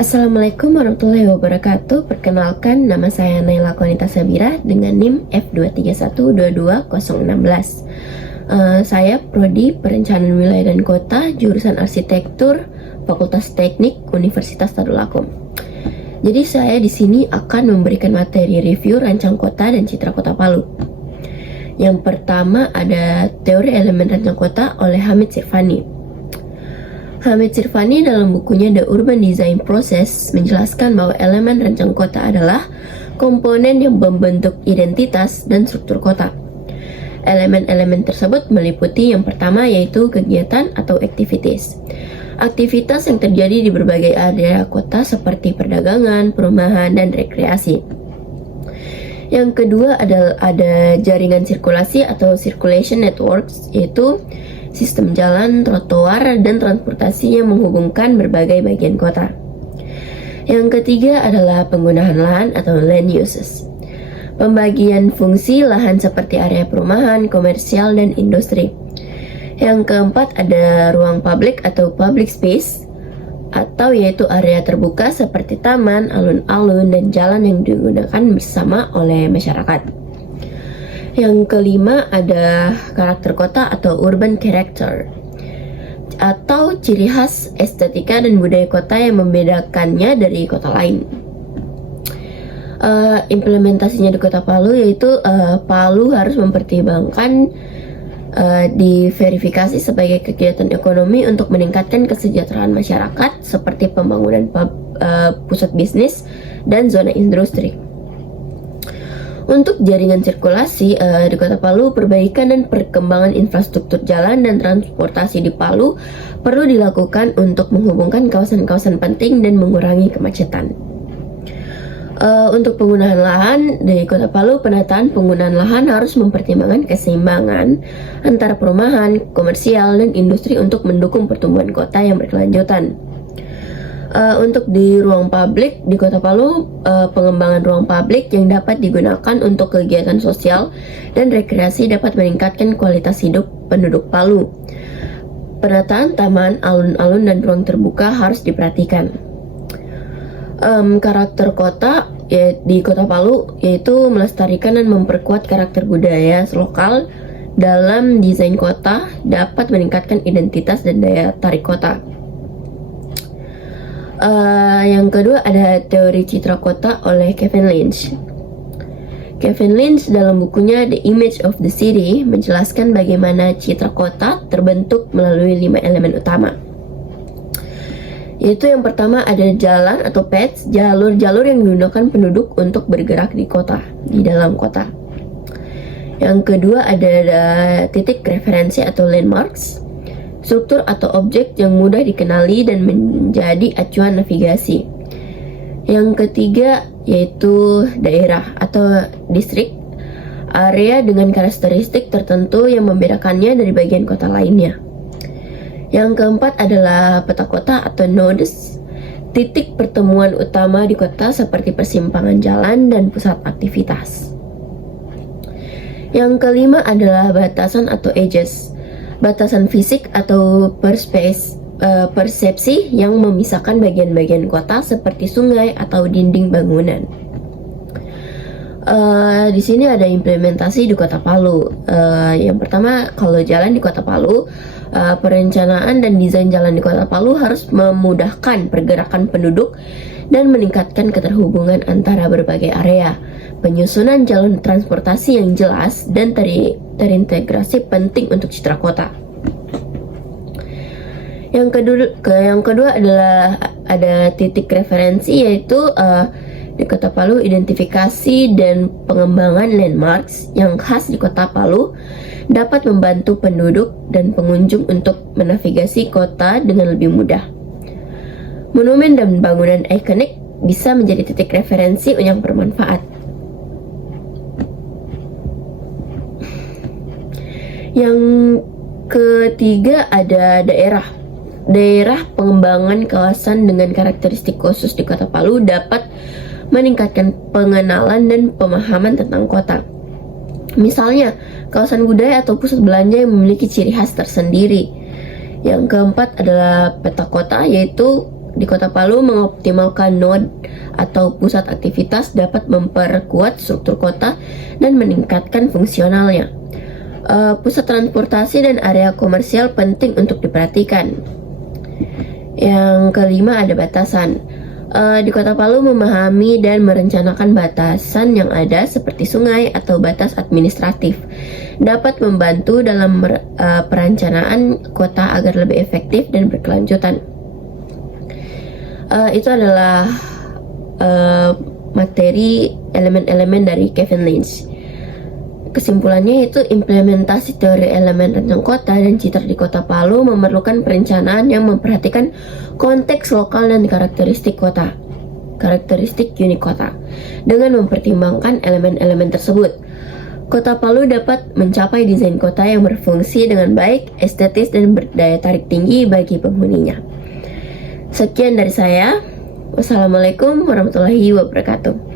Assalamualaikum warahmatullahi wabarakatuh. Perkenalkan, nama saya Naila Konita Sabira dengan NIM F231222016. Saya Prodi Perencanaan Wilayah dan Kota, jurusan Arsitektur, Fakultas Teknik, Universitas Darul Akom. Jadi saya di sini akan memberikan materi review rancang kota dan citra kota Palu. Yang pertama ada teori elemen rancang kota oleh Hamid Sirfani. Hamid Sirfani dalam bukunya The Urban Design Process menjelaskan bahwa elemen rancang kota adalah komponen yang membentuk identitas dan struktur kota. Elemen-elemen tersebut meliputi yang pertama yaitu kegiatan atau activities. Aktivitas yang terjadi di berbagai area kota seperti perdagangan, perumahan, dan rekreasi. Yang kedua ada jaringan sirkulasi atau circulation networks, yaitu sistem jalan, trotoar, dan transportasi yang menghubungkan berbagai bagian kota. Yang ketiga adalah penggunaan lahan atau land uses. Pembagian fungsi lahan seperti area perumahan, komersial, dan industri. Yang keempat ada ruang publik atau public space, atau yaitu area terbuka seperti taman, alun-alun, dan jalan yang digunakan bersama oleh masyarakat. Yang kelima ada karakter kota atau urban character, atau ciri khas estetika dan budaya kota yang membedakannya dari kota lain. Implementasinya di kota Palu yaitu Palu harus mempertimbangkan diverifikasi sebagai kegiatan ekonomi untuk meningkatkan kesejahteraan masyarakat seperti pembangunan pusat bisnis dan zona industri. Untuk jaringan sirkulasi di Kota Palu, perbaikan dan perkembangan infrastruktur jalan dan transportasi di Palu perlu dilakukan untuk menghubungkan kawasan-kawasan penting dan mengurangi kemacetan. Untuk penggunaan lahan di Kota Palu, penataan penggunaan lahan harus mempertimbangkan keseimbangan antara perumahan, komersial, dan industri untuk mendukung pertumbuhan kota yang berkelanjutan. Untuk di ruang publik di Kota Palu, pengembangan ruang publik yang dapat digunakan untuk kegiatan sosial dan rekreasi dapat meningkatkan kualitas hidup penduduk Palu. Penataan taman, alun-alun, dan ruang terbuka harus diperhatikan. Karakter kota di Kota Palu yaitu melestarikan dan memperkuat karakter budaya lokal dalam desain kota, dapat meningkatkan identitas dan daya tarik kota. Yang kedua ada teori citra kota oleh Kevin Lynch. Kevin Lynch dalam bukunya The Image of the City menjelaskan bagaimana citra kota terbentuk melalui 5 elemen utama. Yaitu yang pertama ada jalan atau paths, jalur-jalur yang digunakan penduduk untuk bergerak di kota, di dalam kota. Yang kedua ada titik referensi atau landmarks, struktur atau objek yang mudah dikenali dan menjadi acuan navigasi. Yang ketiga yaitu daerah atau distrik, area dengan karakteristik tertentu yang membedakannya dari bagian kota lainnya. Yang keempat adalah peta kota atau nodes, titik pertemuan utama di kota seperti persimpangan jalan dan pusat aktivitas. Yang kelima adalah batasan atau edges, batasan fisik atau persepsi yang memisahkan bagian-bagian kota seperti sungai atau dinding bangunan. Di sini ada implementasi di Kota Palu. Yang pertama, kalau jalan di Kota Palu, perencanaan dan desain jalan di Kota Palu harus memudahkan pergerakan penduduk dan meningkatkan keterhubungan antara berbagai area. Penyusunan jalur transportasi yang jelas dan terintegrasi penting untuk citra kota. Yang kedua adalah ada titik referensi, yaitu di Kota Palu identifikasi dan pengembangan landmarks yang khas di Kota Palu dapat membantu penduduk dan pengunjung untuk menavigasi kota dengan lebih mudah. Monumen dan bangunan ikonik bisa menjadi titik referensi yang bermanfaat. Yang ketiga ada daerah. Daerah pengembangan kawasan dengan karakteristik khusus di Kota Palu dapat meningkatkan pengenalan dan pemahaman tentang kota. Misalnya, kawasan budaya atau pusat belanja yang memiliki ciri khas tersendiri. Yang keempat adalah peta kota, yaitu di Kota Palu mengoptimalkan node atau pusat aktivitas dapat memperkuat struktur kota dan meningkatkan fungsionalnya. Pusat transportasi dan area komersial penting untuk diperhatikan. Yang kelima ada batasan. Di Kota Palu memahami dan merencanakan batasan yang ada seperti sungai atau batas administratif dapat membantu dalam perencanaan kota agar lebih efektif dan berkelanjutan. Itu adalah materi elemen-elemen dari Kevin Lynch. Kesimpulannya itu implementasi teori elemen tentang kota dan citra di Kota Palu memerlukan perencanaan yang memperhatikan konteks lokal dan karakteristik unik kota. Dengan mempertimbangkan elemen-elemen tersebut, Kota Palu dapat mencapai desain kota yang berfungsi dengan baik, estetis, dan berdaya tarik tinggi bagi penghuninya. Sekian dari saya. Wassalamualaikum warahmatullahi wabarakatuh.